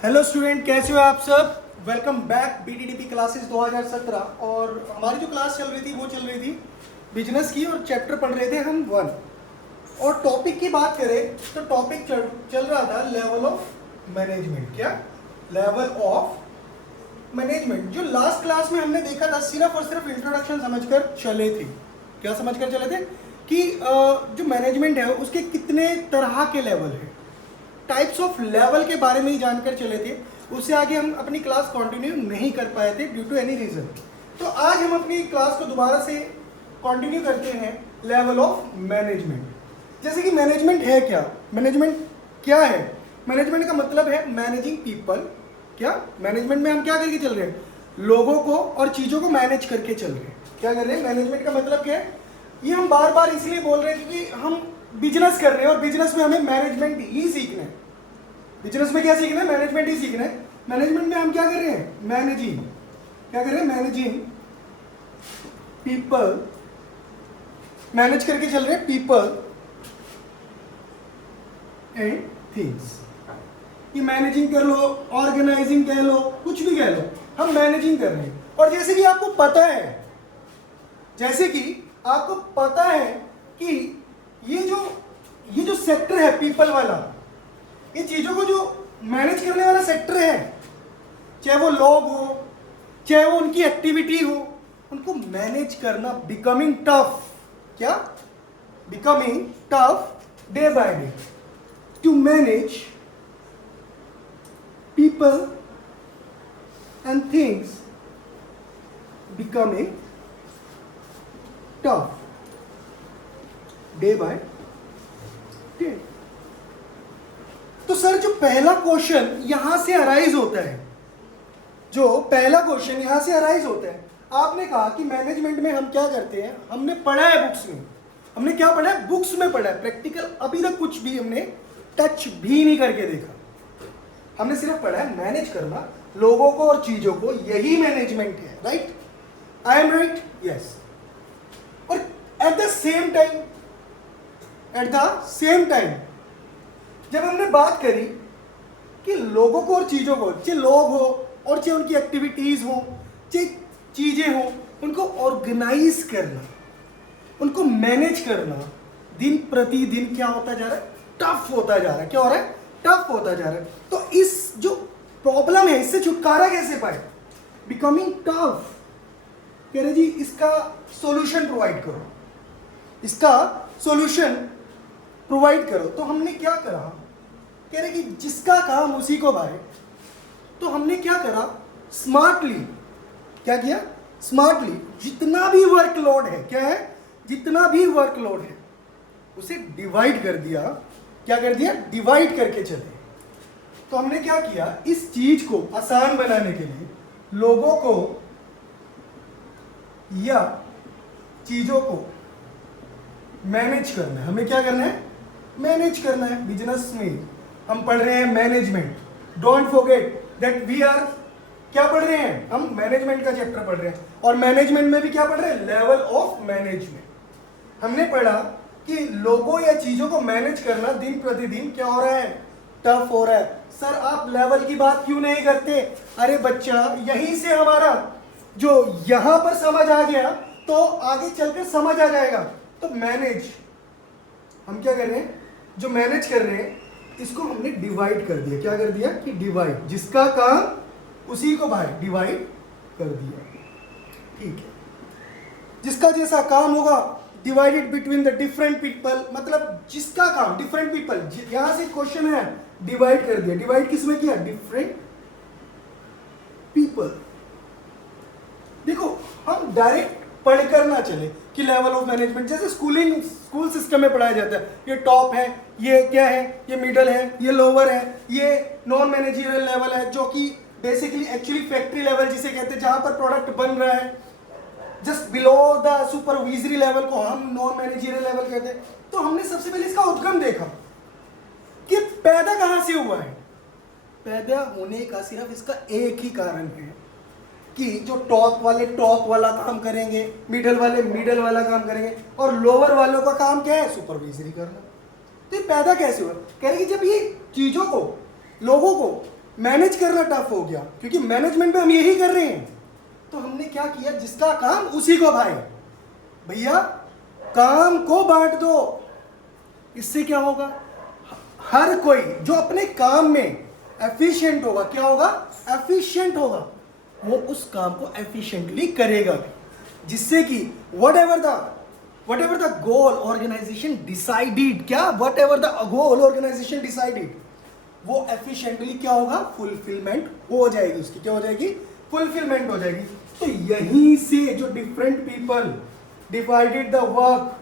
Hello student, कैसे हो आप सब। Welcome back BTDP classes 2017। और हमारी जो क्लास चल रही थी वो चल रही थी बिजनेस की, और चैप्टर पढ़ रहे थे हम 1। और टॉपिक की बात करें तो टॉपिक चल रहा था लेवल ऑफ मैनेजमेंट। क्या लेवल ऑफ मैनेजमेंट? जो लास्ट क्लास में हमने देखा था सिर्फ और सिर्फ इंट्रोडक्शन समझकर चले थे। क्या समझकर चले थे कि जो मैनेजमेंट है उसके कितने तरह के लेवल है, टाइप्स ऑफ लेवल के बारे में ही जानकर चले थे। उससे आगे हम अपनी क्लास कंटिन्यू नहीं कर पाए थे ड्यू टू एनी रीजन। तो आज हम अपनी क्लास को दोबारा से कंटिन्यू करते हैं लेवल ऑफ मैनेजमेंट। जैसे कि मैनेजमेंट है क्या, मैनेजमेंट क्या है? मैनेजमेंट का मतलब है मैनेजिंग पीपल। क्या मैनेजमेंट में हम क्या करके चल रहे हैं? लोगों को और चीज़ों को मैनेज करके चल रहे हैं। क्या कर रहे हैं? मैनेजमेंट का मतलब क्या है? ये हम बार बार इसलिए बोल रहे हैं क्योंकि हम बिजनेस कर रहे हैं और बिजनेस में हमें मैनेजमेंट ही सीखना है। बिजनेस में क्या सीखना है? मैनेजमेंट ही सीखना है। मैनेजमेंट में हम क्या कर रहे हैं? मैनेजिंग। क्या कर रहे हैं? Managing people. मैनेज करके चल रहे हैं पीपल एंड थिंग्स। ये मैनेजिंग कर लो, ऑर्गेनाइजिंग कह लो, कुछ भी कह लो, हम मैनेजिंग कर रहे हैं। और जैसे कि आपको पता है, कि ये जो सेक्टर है पीपल वाला, ये चीजों को जो मैनेज करने वाला सेक्टर है, चाहे वो लोग हो, चाहे वो उनकी एक्टिविटी हो, उनको मैनेज करना बिकमिंग टफ। क्या? Becoming tough day by day to manage people and things, becoming tough day by day. तो सर जो पहला क्वेश्चन यहां से अराइज होता है, आपने कहा कि मैनेजमेंट में हम क्या करते हैं? हमने पढ़ा है बुक्स में। हमने क्या पढ़ा है? बुक्स में पढ़ा है। प्रैक्टिकल अभी तक कुछ भी हमने टच भी नहीं करके देखा। हमने सिर्फ पढ़ा है मैनेज करना लोगों को और चीजों को, यही मैनेजमेंट है। Right? I am right? Yes. और एट द सेम टाइम जब हमने बात करी कि लोगों को और चीज़ों को, चाहे लोग हो और चाहे उनकी एक्टिविटीज़ हो, चाहे चीज़ें हो, उनको ऑर्गेनाइज करना, उनको मैनेज करना दिन प्रतिदिन क्या होता जा रहा है? टफ होता जा रहा है। क्या हो रहा है? टफ होता जा रहा है। तो इस जो प्रॉब्लम है, इससे छुटकारा कैसे पाए? Becoming tough. कह रहे जी इसका सॉल्यूशन प्रोवाइड करो, इसका सॉल्यूशन प्रोवाइड करो। तो हमने क्या करा? कह रहे कि जिसका काम उसी को भाए। तो हमने क्या करा? स्मार्टली। क्या किया? स्मार्टली जितना भी वर्कलोड है, क्या है? जितना भी वर्कलोड है उसे डिवाइड कर दिया। क्या कर दिया? डिवाइड करके चले। तो हमने क्या किया? इस चीज को आसान बनाने के लिए लोगों को या चीजों को मैनेज करना है। हमें क्या करना है? मैनेज करना है। बिजनेस में हम पढ़ रहे हैं management. Don't forget that we are क्या पढ़ रहे हैं? हम मैनेजमेंट का चैप्टर पढ़ रहे हैं। और मैनेजमेंट में भी क्या पढ़ रहे हैं? Level of management. हमने पढ़ा कि लोगों या चीजों को मैनेज करना दिन प्रतिदिन क्या हो रहा है? टफ हो रहा है। सर आप लेवल की बात क्यों नहीं करते? अरे बच्चा, यहीं से हमारा जो यहां पर समझ आ गया तो आगे चलकर समझ आ जाएगा। तो मैनेज हम क्या कर रहे हैं? जो मैनेज कर रहे हैं इसको हमने डिवाइड कर दिया। क्या कर दिया? कि डिवाइड, जिसका काम उसी को भाई, डिवाइड कर दिया। ठीक है, जिसका जैसा काम होगा divided between the different people. मतलब जिसका काम डिफरेंट पीपल, यहां से क्वेश्चन है, डिवाइड कर दिया। डिवाइड किसमें किया? Different people. देखो हम डायरेक्ट पढ़कर ना चले कि लेवल ऑफ मैनेजमेंट जैसे स्कूल सिस्टम में पढ़ाया जाता है। ये टॉप है, ये क्या है, ये मिडल है, ये लोअर है, ये नॉन मैनेजरियल लेवल है, जो कि बेसिकली एक्चुअली फैक्ट्री लेवल जिसे कहते हैं, जहां पर प्रोडक्ट बन रहा है। Just below the supervisory level को हम नॉन मैनेजरियल लेवल कहते हैं। तो हमने सबसे पहले इसका उद्गम देखा कि पैदा कहां से हुआ है। पैदा होने का सिर्फ इसका एक ही कारण है कि जो टॉप वाले टॉप वाला काम करेंगे, मिडल वाले मिडल वाला काम करेंगे, और लोअर वालों का काम क्या है? सुपरवाइजरी करना। तो ये पैदा कैसे हुआ? कह रहे कि जब ये चीजों को, लोगों को मैनेज करना टफ हो गया, क्योंकि मैनेजमेंट में हम यही कर रहे हैं। तो हमने क्या किया, जिसका काम उसी को भाई, भैया काम को बांट दो। इससे क्या होगा, हर कोई जो अपने काम में एफिशिएंट होगा, क्या होगा, एफिशिएंट होगा, वो उस काम को एफिशिएंटली करेगा, जिससे कि whatever the goal organisation decided, क्या whatever the goal organisation decided, वो एफिशिएंटली क्या होगा, फुलफिलमेंट हो जाएगी उसकी, क्या हो जाएगी, फुलफिलमेंट हो जाएगी। तो यहीं से जो different people divided the work,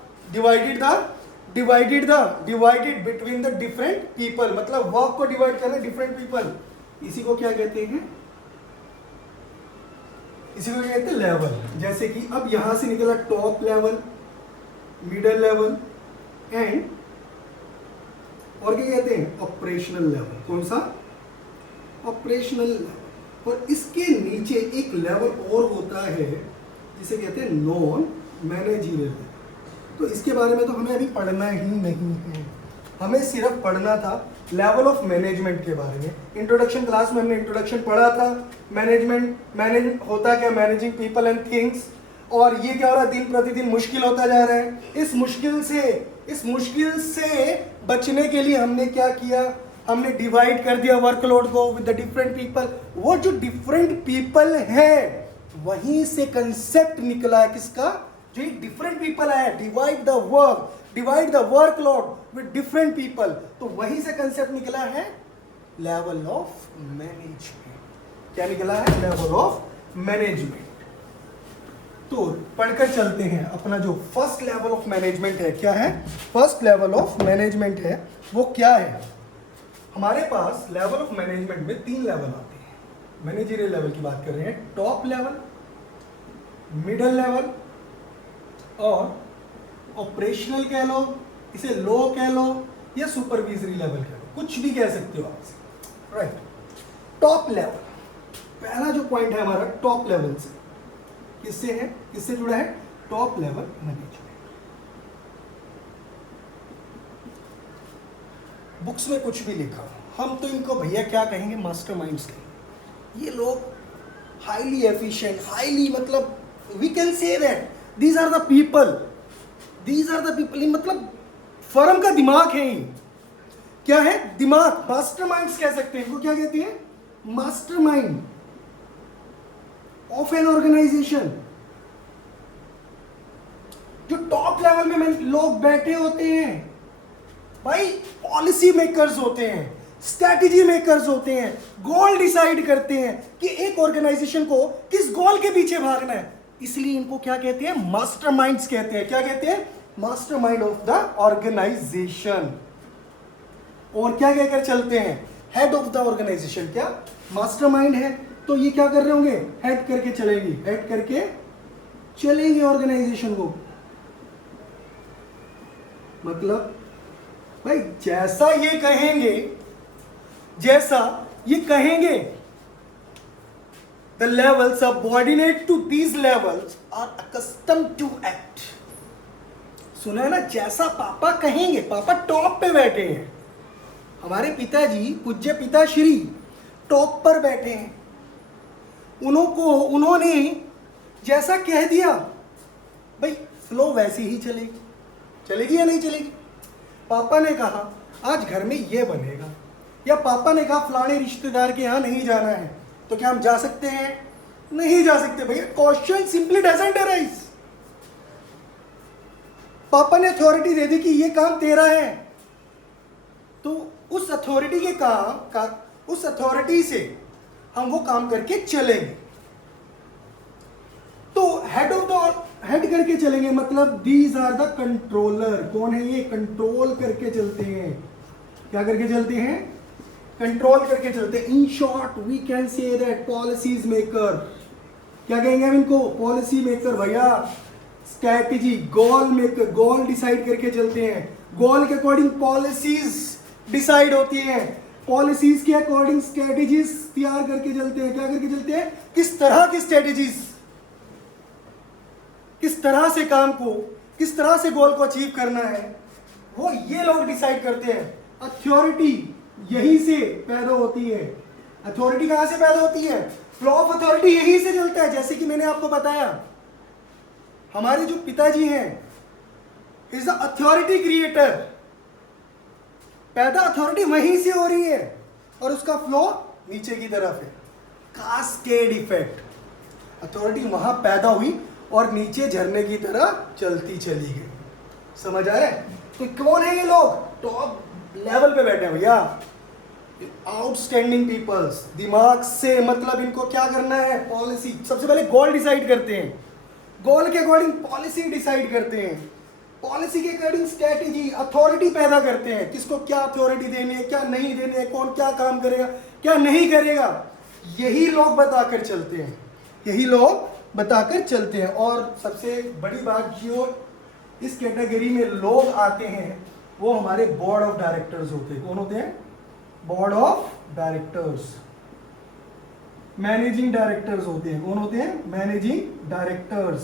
divided between the different people, मतलब वर्क को डिवाइड कर रहे डिफरेंट पीपल, इसी को क्या कहते हैं, इसी को क्या कहते हैं, लेवल। जैसे कि अब यहां से निकला top level, middle level and, और क्या कहते हैं, ऑपरेशनल लेवल। कौन सा, ऑपरेशनल लेवल। और इसके नीचे एक लेवल और होता है जिसे कहते हैं नॉन मैनेजरियल। तो इसके बारे में तो हमें अभी पढ़ना ही नहीं है, हमें सिर्फ पढ़ना था लेवल ऑफ मैनेजमेंट के बारे में। इंट्रोडक्शन क्लास में हमने इंट्रोडक्शन पढ़ा था, मैनेज होता क्या, मैनेजिंग पीपल एंड थिंग्स। और ये क्या हो रहा है, दिन प्रतिदिन मुश्किल होता जा रहा है। इस मुश्किल से बचने के लिए हमने क्या किया, हमने डिवाइड कर दिया वर्कलोड को विद द डिफरेंट पीपल। वो जो डिफरेंट पीपल है, वहीं से कंसेप्ट निकला है किसका, जो डिफरेंट पीपल है, divide the workload with different people. तो वहीं से कंसेप्ट निकला है लेवल ऑफ मैनेजमेंट। क्या निकला है, लेवल ऑफ मैनेजमेंट। तो पढ़कर चलते हैं, अपना जो फर्स्ट लेवल ऑफ मैनेजमेंट है, क्या है, फर्स्ट लेवल ऑफ मैनेजमेंट है वो क्या है। हमारे पास लेवल ऑफ मैनेजमेंट में 3 लेवल आते हैं। मैनेजरियल लेवल की बात कर रहे हैं, टॉप लेवल, मिडिल लेवल और ऑपरेशनल कह लो, इसे लो कह लो या सुपरविजरी लेवल कह लो, कुछ भी कह सकते हो आप, राइट। टॉप लेवल, पहला जो पॉइंट है हमारा टॉप लेवल से, किससे है, किससे जुड़ा है, टॉप लेवल मैनेजमेंट। बुक्स में कुछ भी लिखा, हम तो इनको भैया क्या कहेंगे, मास्टरमाइंड्स कहेंगे। ये लोग हाईली एफिशिएंट, हाईली, मतलब we can say that these are the people, मतलब फर्म का दिमाग है ये। क्या है, दिमाग, मास्टरमाइंड्स कह सकते हैं इनको, क्या कहते हैं, मास्टरमाइंड ऑफ एन ऑर्गेनाइजेशन। जो टॉप लेवल में लोग बैठे होते हैं भाई, पॉलिसी मेकर्स होते हैं, स्ट्रैटेजी मेकर्स होते हैं, गोल डिसाइड करते हैं कि एक ऑर्गेनाइजेशन को किस गोल के पीछे भागना है। इसलिए इनको क्या कहते हैं, मास्टरमाइंड्स कहते हैं। क्या कहते हैं, मास्टरमाइंड ऑफ द ऑर्गेनाइजेशन। और क्या कहकर चलते हैं, हेड ऑफ द ऑर्गेनाइजेशन। क्या, मास्टरमाइंड है तो ये क्या कर रहे होंगे, हेड करके चलेंगे, हेड करके चलेंगे ऑर्गेनाइजेशन को। मतलब भाई जैसा ये कहेंगे, the levels subordinate to these levels are accustomed to act। सुना है ना, जैसा पापा कहेंगे, पापा टॉप पे बैठे हैं, हमारे पिताजी पूज्य पिताश्री टॉप पर बैठे हैं, उन्होंने जैसा कह दिया भाई फ्लो वैसी ही चलेगी या नहीं चलेगी। पापा ने कहा आज घर में ये बनेगा, या पापा ने कहा फलाने रिश्तेदार के यहाँ नहीं जाना है, तो क्या हम जा सकते हैं, नहीं जा सकते भैया। Question simply doesn't arise. पापा ने अथॉरिटी दे दी कि ये काम तेरा है, तो उस अथॉरिटी के काम उस अथॉरिटी से हम वो काम करके चलेंगे। तो हेड करके चलेंगे, मतलब दीज आर द कंट्रोलर। कौन है ये, कंट्रोल करके चलते हैं। क्या करके चलते हैं, कंट्रोल करके चलते हैं। In short we can say that policies maker. क्या कहेंगे हम इनको, पॉलिसी मेकर भैया। Strategy, goal maker, goal decide करके चलते हैं, गोल के अकॉर्डिंग पॉलिसीज डिसाइड होती हैं, पॉलिसीज के अकॉर्डिंग स्ट्रैटेजीज तैयार करके चलते हैं। क्या करके चलते हैं, किस तरह की स्ट्रैटेजीज, किस तरह से काम को, किस तरह से गोल को अचीव करना है, वो ये लोग डिसाइड करते हैं। अथॉरिटी यहीं से पैदा होती है, अथॉरिटी कहां से पैदा होती है? फ्लो ऑफ अथॉरिटी यहीं से चलता है। जैसे कि मैंने आपको बताया, हमारे जो पिताजी हैं इज द अथॉरिटी क्रिएटर, पैदा अथॉरिटी वहीं से हो रही है और उसका फ्लो नीचे की तरफ है। कास्केड इफेक्ट, अथॉरिटी वहां पैदा हुई और नीचे झरने की तरह चलती चली गई। समझ आ रहा है? तो कौन है ये लोग? टॉप लेवल पे बैठे हैं भैया, आउटस्टैंडिंग पीपल्स। दिमाग से मतलब इनको क्या करना है? पॉलिसी। सबसे पहले गोल डिसाइड करते हैं, गोल के अकॉर्डिंग पॉलिसी डिसाइड करते हैं, पॉलिसी के अकॉर्डिंग स्ट्रेटेजी, अथॉरिटी पैदा करते हैं, किसको क्या अथॉरिटी देनी है, क्या नहीं देनी है, कौन क्या काम करेगा, क्या नहीं करेगा, यही लोग बताकर चलते हैं, यही लोग बताकर चलते हैं। और सबसे बड़ी बात, जो इस कैटेगरी में लोग आते हैं वो हमारे बोर्ड ऑफ डायरेक्टर्स होते हैं। कौन होते हैं? Board of directors, managing directors होते हैं। कौन होते हैं? Managing directors.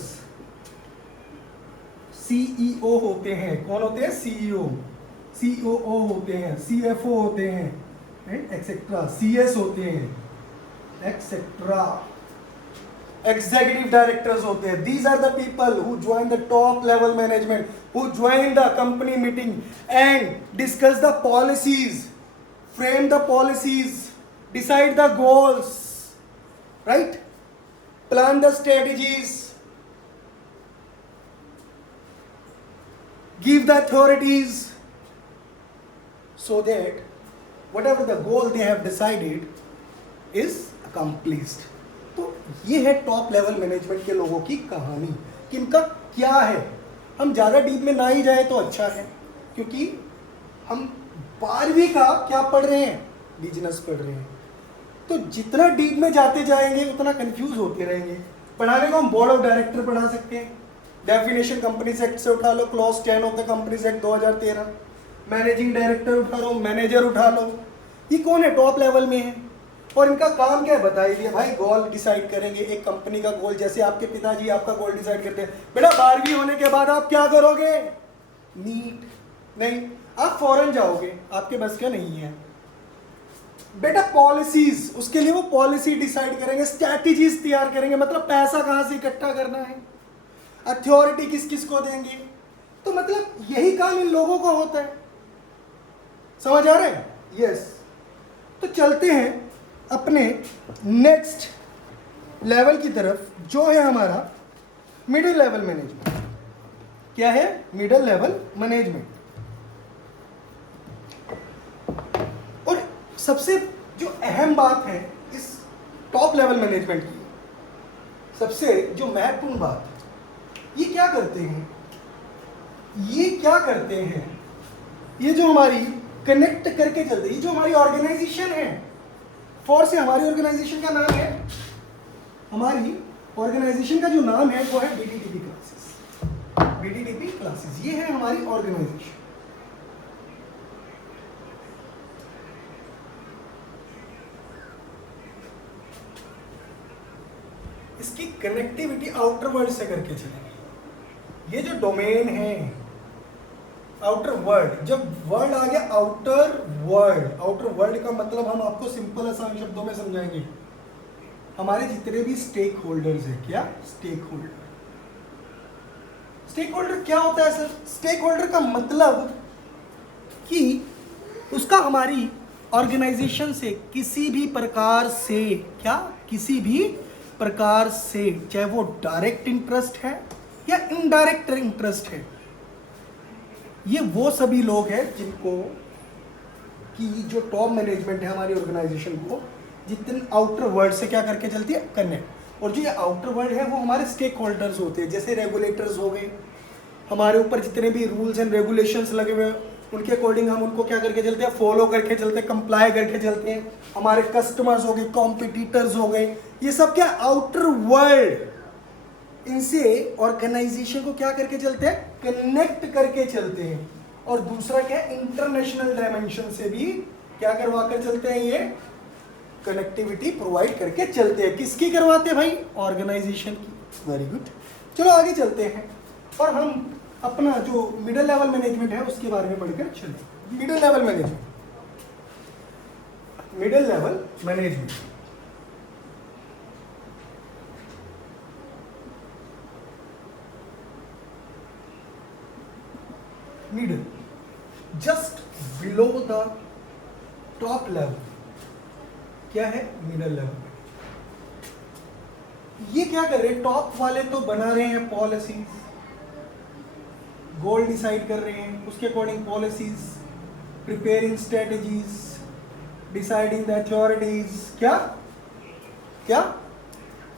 सीईओ होते हैं। कौन होते हैं? सीईओ। सीओओ होते हैं, सीएफओ होते हैं, एक्सेट्रा, सीएस होते हैं, एक्सेट्रा। एग्जीक्यूटिव डायरेक्टर्स होते हैं। These are the people who join the top level management, who join the company meeting and discuss the policies, frame the policies, decide the goals, right? Plan the strategies, give the authorities, so that whatever the goal they have decided is accomplished. तो ये है top level management के लोगों की कहानी कि इनका क्या है। हम ज़्यादा डीप में ना ही जाए तो अच्छा है, क्योंकि हम 12वीं का क्या पढ़ रहे हैं? बिजनेस पढ़ रहे हैं। तो जितना डीप में जाते जाएंगे उतना कंफ्यूज होते रहेंगे। पढ़ाने को हम बोर्ड ऑफ डायरेक्टर पढ़ा सकते हैं, डेफिनेशन कंपनीज एक्ट से उठा लो, clause 10 of the companies act 2013। Managing director उठा लो, मैनेजर उठा लो, ये कौन है? टॉप लेवल में है। और इनका काम क्या है? बता ही दिया भाई, गोल डिसाइड करेंगे। एक कंपनी का गोल, जैसे आपके पिताजी आपका गोल डिसाइड करते हैं, बेटा 12वीं होने के बाद आप क्या करोगे? नीट नहीं, आप फॉरेन जाओगे, आपके बस का नहीं है बेटा। पॉलिसीज, उसके लिए वो पॉलिसी डिसाइड करेंगे, स्ट्रैटेजीज तैयार करेंगे, मतलब पैसा कहां से इकट्ठा करना है, अथॉरिटी किस किस को देंगे। तो मतलब यही काम इन लोगों का होता है। समझ आ रहे हैं? यस। तो चलते हैं अपने नेक्स्ट लेवल की तरफ, जो है हमारा मिडिल लेवल मैनेजमेंट। क्या है? Middle level management. और सबसे जो अहम बात है इस टॉप लेवल मैनेजमेंट की, सबसे जो महत्वपूर्ण बात, ये क्या करते हैं? ये क्या करते हैं? ये जो हमारी कनेक्ट करके चलते, ये जो हमारी ऑर्गेनाइजेशन है, फॉर से हमारी ऑर्गेनाइजेशन का नाम है, हमारी ऑर्गेनाइजेशन का जो नाम है वो है बीटीडीपी क्लासेस। बीटीडीपी क्लासेस, ये है हमारी ऑर्गेनाइजेशन। इसकी कनेक्टिविटी आउटर वर्ल्ड से करके चलेंगे। ये जो डोमेन है आउटर वर्ल्ड, जब वर्ल्ड आ गया आउटर वर्ल्ड, आउटर वर्ल्ड का मतलब हम आपको सिंपल आसान शब्दों में समझाएंगे। हमारे जितने भी स्टेक होल्डर्स हैं, क्या स्टेक होल्डर, स्टेक होल्डर क्या होता है सर? स्टेक होल्डर का मतलब कि उसका हमारी ऑर्गेनाइजेशन से किसी भी प्रकार से, क्या किसी भी प्रकार से, चाहे वो डायरेक्ट इंटरेस्ट है या इनडायरेक्ट इंटरेस्ट है, ये वो सभी लोग हैं जिनको कि जो टॉप मैनेजमेंट है हमारी ऑर्गेनाइजेशन को जितने आउटर वर्ल्ड से क्या करके चलती है? कनेक्ट। और जो ये आउटर वर्ल्ड है वो हमारे स्टेक होल्डर्स होते हैं, जैसे रेगुलेटर्स हो गए, हमारे ऊपर जितने भी रूल्स एंड रेगुलेशंस लगे हुए हैं उनके अकॉर्डिंग हम उनको क्या करके चलते हैं? फॉलो करके चलते हैं, कंप्लाई करके चलते हैं। हमारे कस्टमर्स हो गए, कॉम्पिटिटर्स हो गए, ये सब क्या आउटर वर्ल्ड, इनसे ऑर्गेनाइजेशन को क्या करके चलते हैं? कनेक्ट करके चलते हैं। और दूसरा क्या है? इंटरनेशनल डायमेंशन से भी क्या करवा कर चलते हैं? ये कनेक्टिविटी प्रोवाइड करके चलते हैं। किसकी करवाते हैं भाई? ऑर्गेनाइजेशन की। Very good. चलो आगे चलते हैं और हम अपना जो मिडिल लेवल मैनेजमेंट है उसके बारे में पढ़कर चलें। Middle level management, middle level management. Middle, just below the top level क्या है? Middle level. ये क्या कर रहे हैं? टॉप वाले तो बना रहे हैं पॉलिसीज, गोल डिसाइड कर रहे हैं, उसके according policies, preparing strategies, deciding the authorities, क्या क्या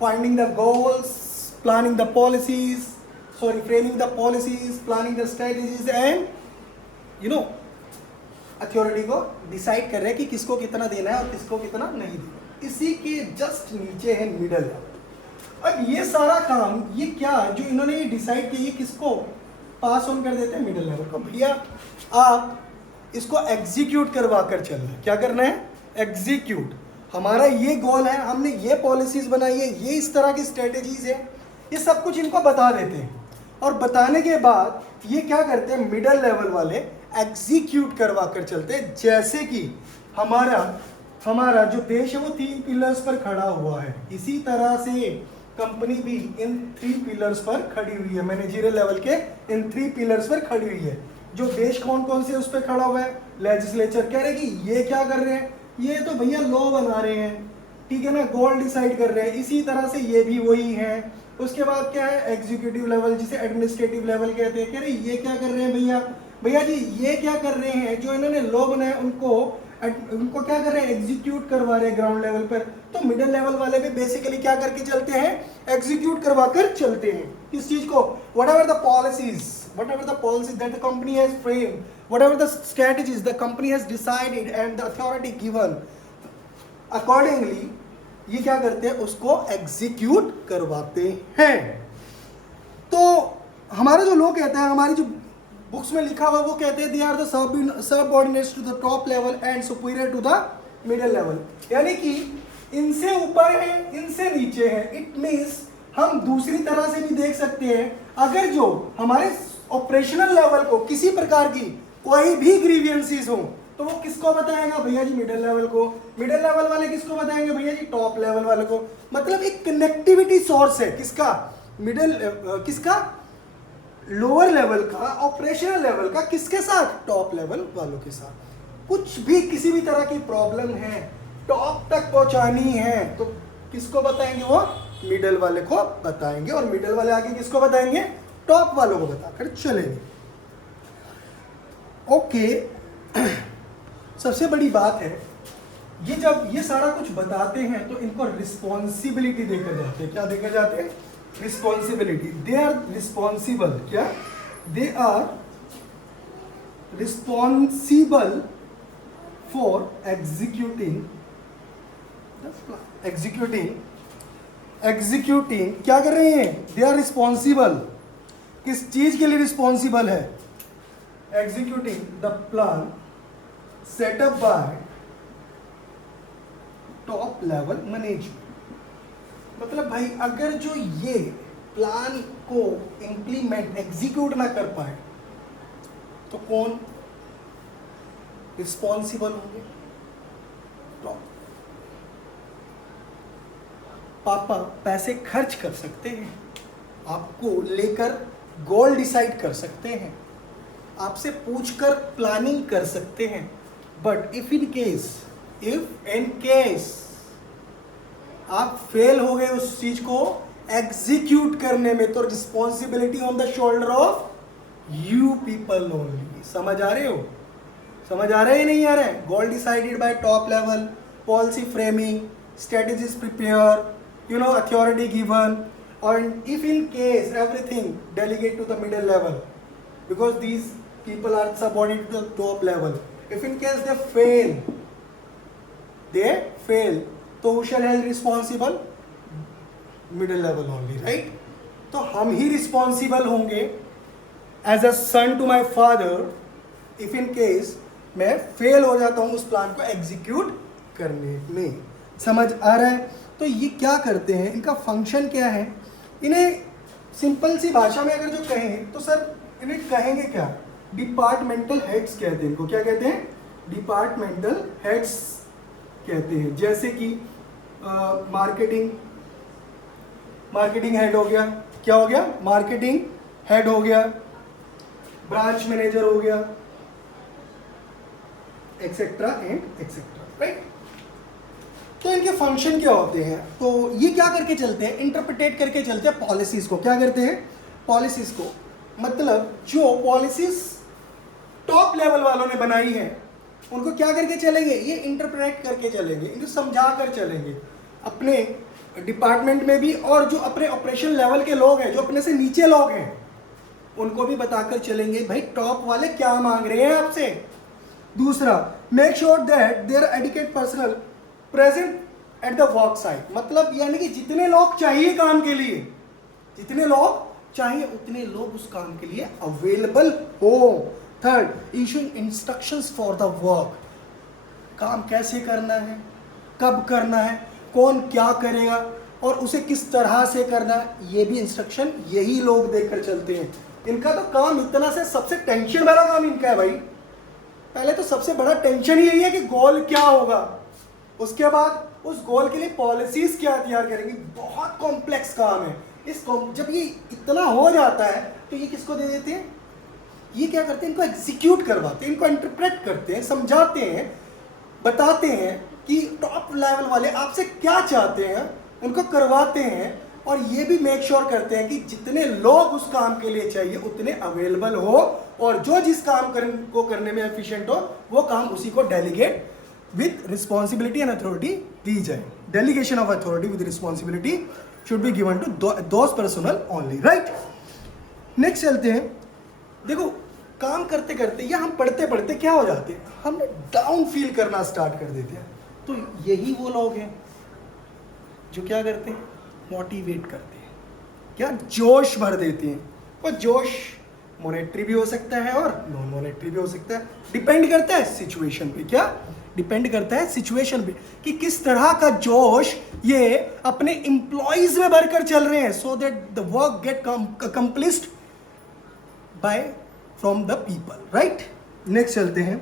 finding the goals, planning the policies, sorry framing the policies, planning the strategies and authority को डिसाइड कर रहे हैं कि किसको कितना देना है और किसको कितना नहीं देना। इसी के जस्ट नीचे है मिडल लेवल। अब ये सारा काम, ये क्या जो इन्होंने ये डिसाइड किया, ये किसको पास ऑन कर देते हैं? मिडिल लेवल को। भैया आप इसको एग्जीक्यूट करवा कर चलना है। क्या करना है? एग्जीक्यूट। हमारा ये गोल है, हमने ये पॉलिसीज बनाई है, ये इस तरह की स्ट्रेटेजीज है, ये सब कुछ इनको बता देते हैं। और बताने के बाद ये क्या करते हैं? मिडिल लेवल वाले एग्जीक्यूट करवा कर चलते हैं। जैसे कि हमारा जो देश है वो 3 पिलर्स पर खड़ा हुआ है, इसी तरह से कंपनी भी इन 3 पिलर्स पर खड़ी हुई है, मैनेजरियल लेवल के इन 3 पिलर्स पर खड़ी हुई है। जो देश कौन कौन से उस पर खड़ा हुआ है? लेजिस्लेचर कह रहे हैं कि ये क्या कर रहे हैं? ये तो भैया लॉ बना रहे हैं, ठीक है ना, गोल डिसाइड कर रहे हैं। इसी तरह से ये भी वही है। उसके बाद क्या है? एग्जीक्यूटिव लेवल, जिसे एडमिनिस्ट्रेटिव लेवल कहते हैं। कह रहे ये क्या कर रहे हैं भैया? भैया जी ये क्या कर रहे हैं? जो इन्होंने लॉ बनाया उनको क्या कर रहे हैं? एग्जीक्यूट करवा रहे हैं ग्राउंड लेवल पर। तो मिडिल लेवल वाले भी बेसिकली क्या करके चलते हैं? एग्जीक्यूट करवा कर चलते हैं। किस चीज को? whatever the policies that the company has framed, whatever the strategies the company has decided and the authority given, accordingly ये क्या करते हैं? उसको एग्जीक्यूट करवाते हैं। तो हमारे जो लोग कहते हैं, हमारी जो बुक्स में लिखा हुआ वो कहते हैं they are the subordinates to the top level and superior to the middle level. यानी कि इनसे ऊपर है, इनसे नीचे है। इट मींस हम दूसरी तरह से भी देख सकते हैं, अगर जो हमारे ऑपरेशनल लेवल को किसी प्रकार की कोई भी ग्रीवियंसेस हो तो वो किसको बताएगा? भैया जी मिडिल लेवल को। मिडिल लेवल वाले किसको बताएंगे? भैया जी टॉप लेवल वाले को। मतलब एक कनेक्टिविटी सोर्स है किसका? किसका? लोअर लेवल का, ऑपरेशनल लेवल का। किसके साथ? टॉप लेवल वालों के साथ। कुछ भी किसी भी तरह की प्रॉब्लम है, टॉप तक पहुंचानी है, तो किसको बताएंगे? वो मिडिल वाले को बताएंगे। और मिडिल वाले आगे किसको बताएंगे? टॉप वालों को बताकर चलेंगे। ओके सबसे बड़ी बात है, ये जब ये सारा कुछ बताते हैं तो इनको रिस्पॉन्सिबिलिटी देकर जाते हैं। क्या देकर जाते हैं? रिस्पॉन्सिबिलिटी। They are responsible. क्या? They are responsible for executing क्या कर रहे हैं? They are responsible. किस चीज के लिए रिस्पॉन्सिबल है? Executing the plan set up by top level management. मतलब भाई अगर जो ये प्लान को इंप्लीमेंट एग्जीक्यूट ना कर पाए तो कौन रिस्पॉन्सिबल होंगे? टॉप। पापा पैसे खर्च कर सकते हैं, आपको लेकर गोल डिसाइड कर सकते हैं, आपसे पूछकर प्लानिंग कर सकते हैं, बट इफ इन केस आप फेल हो गए उस चीज को एग्जीक्यूट करने में, तो responsibility on the shoulder of you people only. समझ आ रहे हो? समझ आ रहे हैं नहीं आ रहे? Goal decided by top level, policy framing, strategies prepare, authority given, and if in case everything delegate to the middle level, because these people are subordinate to the top level. If in case they fail, तो who shall hold responsible? Middle level only, right? तो हम ही responsible होंगे as a son to my father if in case मैं fail हो जाता हूँ उस plan को एग्जीक्यूट करने में। समझ आ रहा है? तो ये क्या करते हैं, इनका फंक्शन क्या है? इन्हें सिंपल सी भाषा में अगर जो कहें तो सर इन्हें कहेंगे क्या? डिपार्टमेंटल हेड्स कहते हैं इनको। क्या कहते हैं? डिपार्टमेंटल हेड्स कहते हैं। जैसे कि मार्केटिंग हेड हो गया, क्या हो गया, मार्केटिंग हेड हो गया, ब्रांच मैनेजर हो गया, एक्सेट्रा एंड एक्सेट्रा, राइट। तो इनके फंक्शन क्या होते हैं, तो ये क्या करके चलते हैं, इंटरप्रिटेट करके चलते हैं पॉलिसीज को। क्या करते हैं, पॉलिसीज को, मतलब जो पॉलिसीज टॉप लेवल वालों ने बनाई है उनको क्या करके चलेंगे, ये इंटरप्रेट करके चलेंगे, इनको समझा कर चलेंगे अपने डिपार्टमेंट में भी, और जो अपने ऑपरेशन लेवल के लोग हैं, जो अपने से नीचे लोग हैं, उनको भी बताकर चलेंगे भाई टॉप वाले क्या मांग रहे हैं आपसे। दूसरा, make sure that there adequate personnel present at the work site, मतलब यानी कि जितने लोग चाहिए काम के लिए, जितने लोग चाहिए उतने लोग उस काम के लिए अवेलेबल हो। Third, issuing instructions for the work, काम कैसे करना है, कब करना है, कौन क्या करेगा और उसे किस तरह से करना है, ये भी इंस्ट्रक्शन यही लोग देकर चलते हैं। इनका तो काम इतना से सबसे टेंशन वाला काम इनका है भाई। पहले तो सबसे बड़ा टेंशन यही है कि गोल क्या होगा, उसके बाद उस गोल के लिए पॉलिसीज क्या तैयार करेंगे। बहुत कॉम्प्लेक्स काम है। जब ये इतना हो जाता है तो ये किसको दे देते हैं, ये क्या करते हैं, इनको एग्जीक्यूट करवाते हैं, इनको इंटरप्रेट करते हैं, समझाते हैं, बताते हैं कि टॉप लेवल वाले आपसे क्या चाहते हैं, उनको करवाते हैं, और ये भी मेक श्योर करते हैं कि जितने लोग उस काम के लिए चाहिए उतने अवेलेबल हो, और जो जिस काम को करने में एफिशिएंट हो वो काम उसी को delegate with responsibility and authority दी जाए। Delegation of authority with responsibility should be given to those personnel only, right. Next चलते हैं। देखो, काम करते करते या हम पढ़ते पढ़ते क्या हो जाते हैं, हम डाउन फील करना स्टार्ट कर देते हैं। तो यही वो लोग हैं जो क्या करते हैं, मोटिवेट करते हैं, क्या जोश भर देते हैं। और जोश मॉनेटरी भी हो सकता है और नॉन मॉनेटरी भी हो सकता है, डिपेंड करता है सिचुएशन पे। क्या डिपेंड करता है सिचुएशन पे कि किस तरह का जोश ये अपने एम्प्लॉइज में भरकर चल रहे हैं, so that the work get accomplished by from the people, right. Next चलते हैं।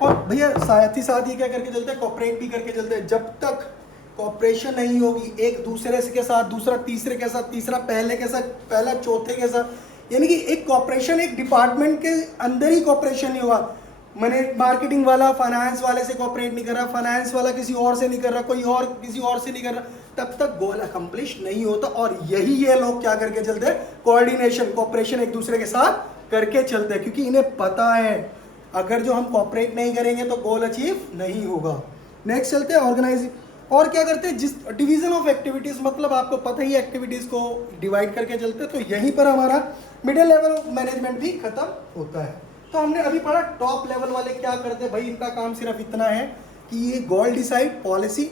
और भैया साथ ही साथ ये क्या करके चलते हैं, कॉपरेट भी करके चलते हैं। जब तक कॉपरेशन नहीं होगी एक दूसरे के साथ, दूसरा तीसरे के साथ, तीसरा पहले के साथ, पहला चौथे के साथ, यानी कि एक कॉपरेशन एक डिपार्टमेंट के अंदर ही कॉपरेशन नहीं हुआ। मैंने मार्केटिंग वाला फाइनेंस वाले से कॉपरेट नहीं कर रहा, फाइनेंस वाला किसी और से नहीं कर रहा, कोई और किसी और से नहीं कर रहा, तब तक गोल अकम्प्लिश नहीं होता। और यही ये लोग क्या करके चलते हैं, कोऑर्डिनेशन, कॉपरेशन एक दूसरे के साथ करके चलते हैं, क्योंकि इन्हें पता है अगर जो हम कॉपरेट नहीं करेंगे तो गोल अचीव नहीं होगा। नेक्स्ट चलते हैं ऑर्गेनाइजिंग। और क्या करते हैं, जिस डिवीजन ऑफ एक्टिविटीज, मतलब आपको पता ही एक्टिविटीज को डिवाइड करके चलते हैं। तो यहीं पर हमारा मिडिल लेवल ऑफ मैनेजमेंट भी खत्म होता है। तो हमने अभी पढ़ा टॉप लेवल वाले क्या करते हैं, भाई इनका काम सिर्फ इतना है कि ये गोल डिसाइड, पॉलिसी,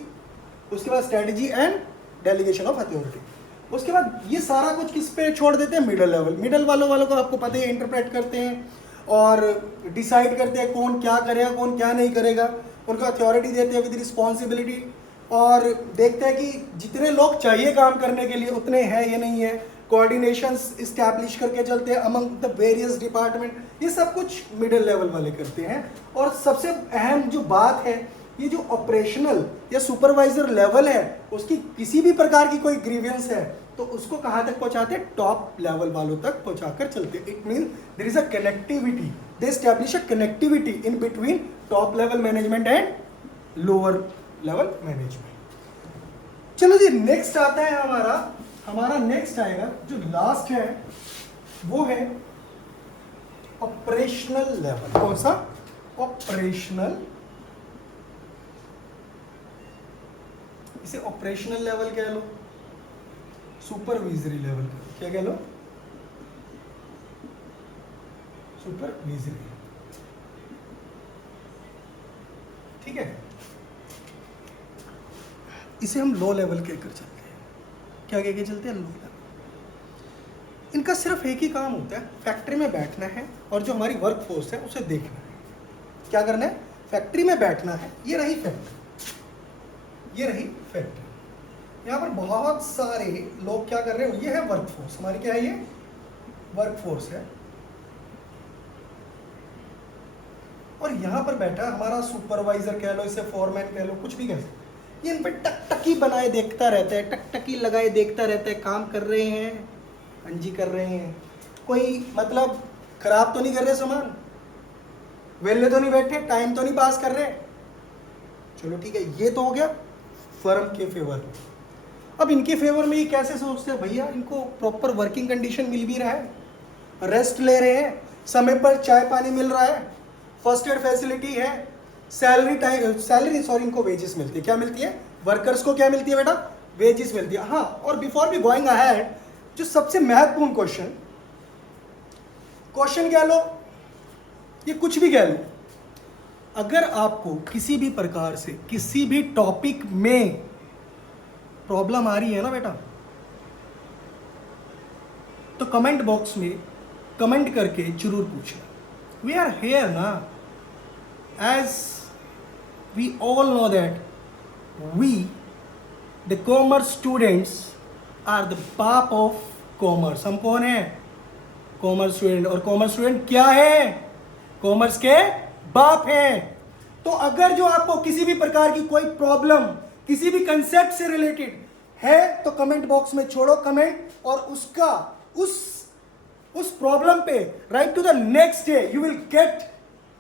उसके बाद strategy and delegation of authority. उसके बाद ये सारा कुछ किस पे छोड़ देते हैं, मिडिल लेवल। मिडिल वालों को आपको पता ही, इंटरप्रेट करते हैं और डिसाइड करते हैं कौन क्या करेगा, कौन क्या नहीं करेगा, उनको अथॉरिटी देते हैं विद रिस्पॉन्सिबिलिटी, और देखते हैं कि जितने लोग चाहिए काम करने के लिए उतने हैं या नहीं है। कोऑर्डिनेशन इस्टेब्लिश करके चलते हैं अमंग द वेरियस डिपार्टमेंट। ये सब कुछ मिडिल लेवल वाले करते हैं। और सबसे अहम जो बात है, ये जो ऑपरेशनल या सुपरवाइजर लेवल है, उसकी किसी भी प्रकार की कोई ग्रीवियंस है तो उसको कहाँ तक पहुँचाते हैं, टॉप लेवल वालों तक पहुँचाकर चलते हैं। It mean there is a connectivity, they establish a connectivity in between top level management and lower level management. चलो जी, नेक्स्ट आता है हमारा नेक्स्ट आएगा जो लास्ट है, वो है ऑपरेशनल लेवल। कौन सा, ऑपरेशनल, इसे ऑपरेशनल लेवल कह लो, सुपरविजरी लेवल क्या कह लो, सुपरविजरी, ठीक है। इसे हम लो लेवल कहकर चलते हैं। क्या कह के चलते हैं, लो लेवल। इनका सिर्फ एक ही काम होता है, फैक्ट्री में बैठना है और जो हमारी वर्क फोर्स है उसे देखना है। क्या करना है, फैक्ट्री में बैठना है। ये रही फैक्ट्री, ये रही फैक्ट्री। यहाँ पर बहुत सारे लोग क्या कर रहे हैं, ये है वर्क फोर्स हमारी, क्या है, ये वर्क फोर्स है। और यहाँ पर बैठा हमारा सुपरवाइजर कह लो, इसे फॉरमैन कह लो, कुछ भी कह लो, ये इन पर टकटकी बनाए देखता रहता है, टकटकी लगाए देखता रहता है, काम कर रहे हैं, हाँ जी कर रहे हैं, कोई मतलब खराब तो नहीं कर रहे सामान, वेले तो नहीं बैठे, टाइम तो नहीं पास कर रहे। चलो ठीक है, ये तो हो गया फर्म के फेवर। अब इनके फेवर में ये कैसे सोचते हैं, भैया इनको प्रॉपर वर्किंग कंडीशन मिल भी रहा है, रेस्ट ले रहे हैं, समय पर चाय पानी मिल रहा है, फर्स्ट एड फैसिलिटी है, सैलरी सॉरी इनको वेजेस मिलती है, क्या मिलती है, वर्कर्स को क्या मिलती है बेटा, वेजेस मिलती है। हाँ, और बिफोर बी गोइंग अहेड, जो सबसे महत्वपूर्ण क्वेश्चन कह लो, ये कुछ भी कह लो, अगर आपको किसी भी प्रकार से किसी भी टॉपिक में प्रॉब्लम आ रही है ना बेटा, तो कमेंट बॉक्स में कमेंट करके जरूर पूछना। वी आर हेयर ना, as we all know that we the commerce students are the बाप ऑफ कॉमर्स। हम कौन है, कॉमर्स स्टूडेंट, और कॉमर्स स्टूडेंट क्या है, कॉमर्स के बाप है। तो अगर जो आपको किसी भी प्रकार की कोई प्रॉब्लम किसी भी कंसेप्ट से रिलेटेड है तो कमेंट बॉक्स में छोड़ो कमेंट, और उसका उस प्रॉब्लम पे right to the next day you will get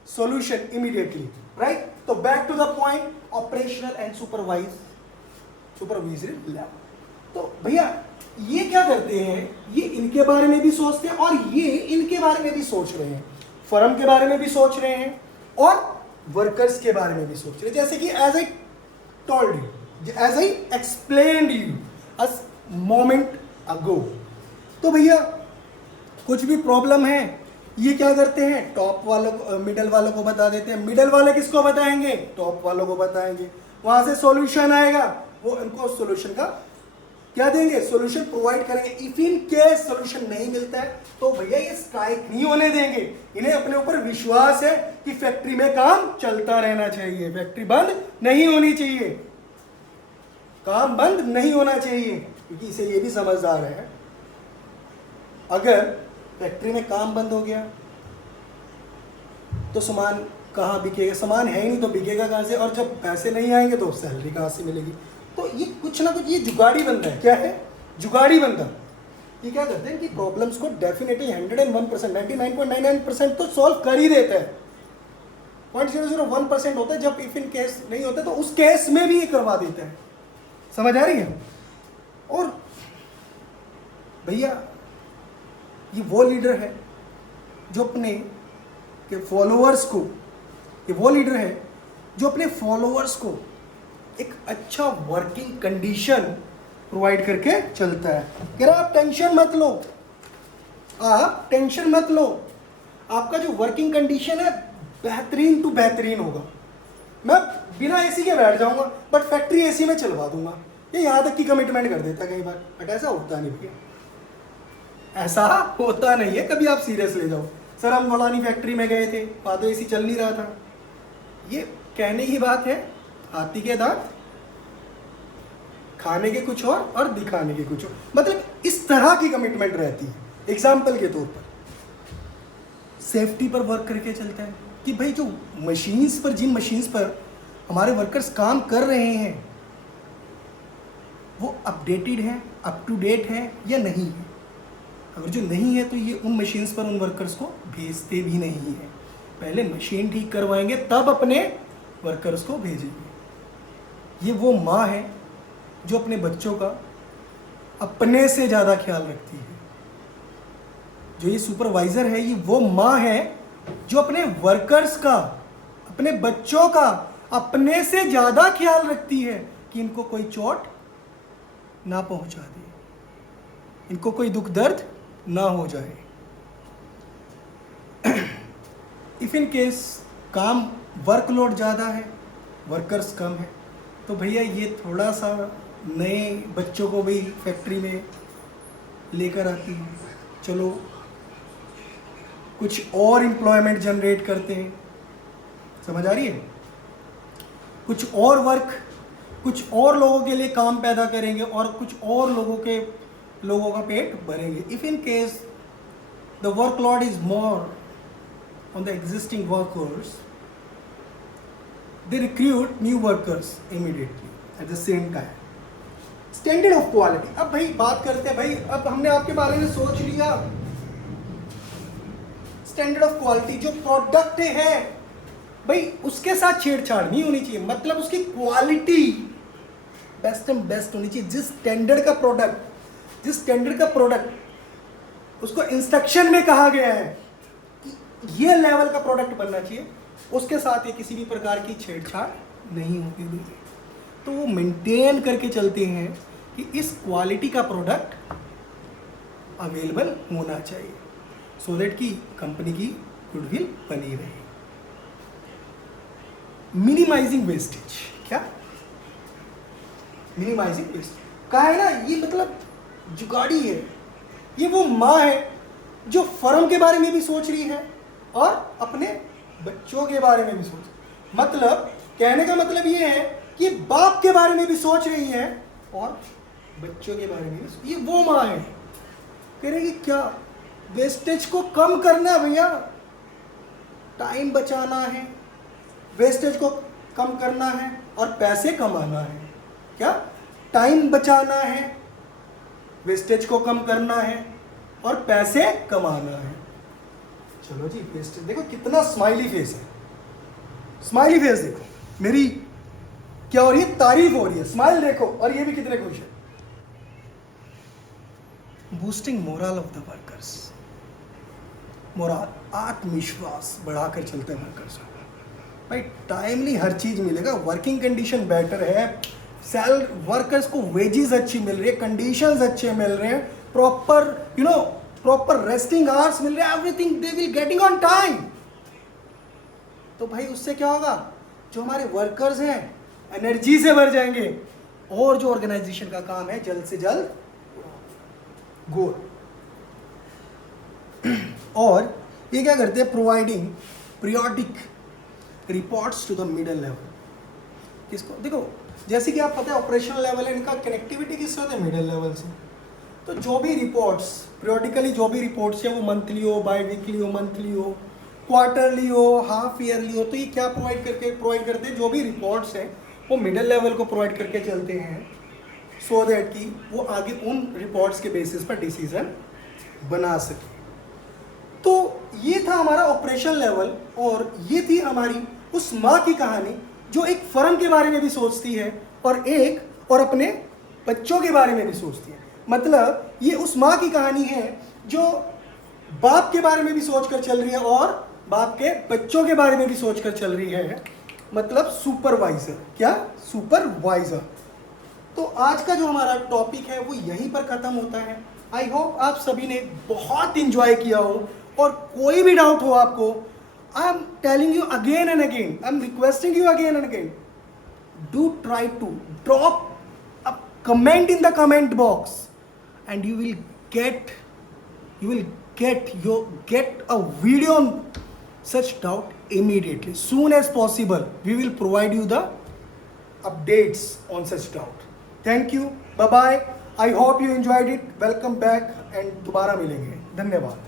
solution immediately, right. तो back to the point, operational and supervisory lab. तो भैया ये क्या करते हैं, ये इनके बारे में भी सोचते हैं और ये इनके बारे में भी सोच रहे हैं, फर्म के बारे में भी सोच रहे हैं और वर्कर्स के बारे में भी सोच रहे हैं। जैसे कि as I told you, as I explained you a moment ago. तो भैया कुछ भी प्रॉब्लम है, ये क्या करते हैं, टॉप वालों को, मिडल वालों को बता देते हैं, मिडल वाले किसको बताएंगे, टॉप वालों को बताएंगे, वहां से सॉल्यूशन आएगा, वो इनको सॉल्यूशन का क्या देंगे, सॉल्यूशन प्रोवाइड करेंगे। इफ इन केस सॉल्यूशन नहीं मिलता है तो भैया ये स्ट्राइक नहीं होने देंगे, इन्हें अपने ऊपर विश्वास है कि फैक्ट्री में काम चलता रहना चाहिए, फैक्ट्री बंद नहीं होनी चाहिए, काम बंद नहीं होना चाहिए, क्योंकि इसे ये भी समझदार है अगर फैक्ट्री में काम बंद हो गया तो सामान कहाँ बिकेगा, सामान है ही नहीं तो बिकेगा कहाँ से, और जब पैसे नहीं आएंगे तो सैलरी कहाँ से मिलेगी। तो ये कुछ ना कुछ ये जुगाड़ी बंदा है, क्या है, जुगाड़ी बंदा। ये क्या करते हैं कि प्रॉब्लम्स को डेफिनेटली 101%, 99.99% तो सॉल्व कर ही देता है, 0.001% होता है जब इफ इन केस नहीं होता तो उस केस में भी ये करवा देता है। समझ आ रही है। और भैया ये वो लीडर है जो अपने के फॉलोअर्स को, ये वो लीडर है जो अपने फॉलोअर्स को एक अच्छा वर्किंग कंडीशन प्रोवाइड करके चलता है। कह रहा आप टेंशन मत लो, आप टेंशन मत लो, आपका जो वर्किंग कंडीशन है बेहतरीन टू बेहतरीन होगा, मैं बिना एसी के बैठ जाऊंगा बट फैक्ट्री एसी में चलवा दूंगा। ये यहाँ तक की कमिटमेंट कर देता है कई बार, बट ऐसा होता नहीं भैया, ऐसा होता नहीं है। कभी आप सीरियस ले जाओ, सर हम फलानी फैक्ट्री में गए थे, वहाँ तो एसी चल नहीं रहा था, ये कहने की बात है, हाथी के दांत खाने के कुछ और दिखाने के कुछ और, मतलब इस तरह की कमिटमेंट रहती है। एग्जाम्पल के तौर पर सेफ्टी पर वर्क करके चलता है कि भाई जो मशीन्स पर, जिन मशीन्स पर हमारे वर्कर्स काम कर रहे हैं वो अपडेटेड है, अप टू डेट है या नहीं है। अगर जो नहीं है तो ये उन मशीन्स पर उन वर्कर्स को भेजते भी नहीं है, पहले मशीन ठीक करवाएंगे तब अपने वर्कर्स को भेजेंगे। ये वो माँ है जो अपने बच्चों का अपने से ज़्यादा ख्याल रखती है। जो ये सुपरवाइज़र है ये वो माँ है जो अपने वर्कर्स का, अपने बच्चों का अपने से ज़्यादा ख्याल रखती है कि इनको कोई चोट ना पहुंचा दे, इनको कोई दुख दर्द ना हो जाए। इफ इन केस काम वर्कलोड ज़्यादा है, वर्कर्स कम है, तो भैया ये थोड़ा सा नए बच्चों को भी फैक्ट्री में लेकर आती है, चलो कुछ और एम्प्लॉयमेंट जनरेट करते हैं। समझ आ रही है, कुछ और वर्क, कुछ और लोगों के लिए काम पैदा करेंगे और कुछ और लोगों का पेट भरेंगे। If in case the workload is more on the existing workers, they recruit new workers immediately at the same time. Standard of quality, अब भाई बात करते हैं भाई, अब हमने आपके बारे में सोच लिया। स्टैंडर्ड ऑफ क्वालिटी, जो प्रोडक्ट है भाई उसके साथ छेड़छाड़ नहीं होनी चाहिए, मतलब उसकी क्वालिटी बेस्ट एंड बेस्ट होनी चाहिए। जिस स्टैंडर्ड का प्रोडक्ट उसको इंस्ट्रक्शन में कहा गया है कि ये लेवल का प्रोडक्ट बनना चाहिए, उसके साथ ये किसी भी प्रकार की छेड़छाड़ नहीं होती है। तो वो मेंटेन करके चलते हैं कि इस क्वालिटी का प्रोडक्ट अवेलेबल होना चाहिए, सो दैट कि कंपनी की गुडविल बनी रहे। मिनिमाइजिंग वेस्टेज, क्या मिनिमाइजिंग वेस्टेज कहा है ना, ये मतलब जुगाड़ी है, ये वो माँ है जो फर्म के बारे में भी सोच रही है और अपने बच्चों के बारे में भी सोच रही है। मतलब कहने का मतलब ये है कि बाप के बारे में भी सोच रही है और बच्चों के बारे में भी। ये वो माँ है, कह रही क्या वेस्टेज को कम करना है भैया, टाइम बचाना है, वेस्टेज को कम करना है और पैसे कमाना है। क्या टाइम बचाना है, वेस्टेज को कम करना है और पैसे कमाना है। चलो जी, वेस्टेज देखो कितना स्माइली फेस है, स्माइली फेस देखो, मेरी क्या हो रही है, तारीफ हो रही है, स्माइल देखो, और ये भी कितने खुश है। Boosting moral of the workers, moral आत्मविश्वास बढ़ाकर चलते हैं वर्कर्स को। भाई टाइमली हर चीज मिलेगा, वर्किंग कंडीशन बेटर है, वर्कर्स को वेजेस अच्छी मिल रही है, कंडीशंस अच्छे मिल रहे हैं, प्रॉपर रेस्टिंग आवर्स मिल रहे हैं, everything they will getting on time. तो भाई उससे क्या होगा, जो हमारे वर्कर्स हैं एनर्जी से भर जाएंगे और जो ऑर्गेनाइजेशन का काम है जल्द से जल्द गोल। और ये क्या करते हैं, providing periodic reports to the middle level. किसको देखो, जैसे कि आप पता है ऑपरेशनल लेवल है, इनका कनेक्टिविटी किससे होता है, मिडल लेवल से। तो जो भी रिपोर्ट्स पीरियोडिकली, जो भी रिपोर्ट्स है वो मंथली हो, बाई वीकली हो, मंथली हो, क्वार्टरली हो, हाफ ईयरली हो, तो ये क्या प्रोवाइड करते हैं, जो भी रिपोर्ट्स हैं वो मिडल लेवल को प्रोवाइड करके चलते हैं, सो दैट कि वो आगे उन रिपोर्ट्स के बेसिस पर डिसीजन बना सके। तो ये था हमारा ऑपरेशन लेवल, और ये थी हमारी उस माँ की कहानी जो एक फर्म के बारे में भी सोचती है और अपने बच्चों के बारे में भी सोचती है। मतलब ये उस माँ की कहानी है जो बाप के बारे में भी सोचकर चल रही है और बाप के बच्चों के बारे में भी सोचकर चल रही है, मतलब सुपरवाइजर। क्या, सुपरवाइजर। तो आज का जो हमारा टॉपिक है वो यहीं पर ख़त्म होता है। आई होप आप सभी ने बहुत इंजॉय किया हो, और कोई भी डाउट हो आपको, I am telling you again and again, I am requesting you again and again, do try to drop a comment in the comment box and you will get a video on such doubt immediately. Soon as possible we will provide you the updates on such doubt. Thank you, bye bye. I hope you enjoyed it. Welcome back and दोबारा मिलेंगे। धन्यवाद।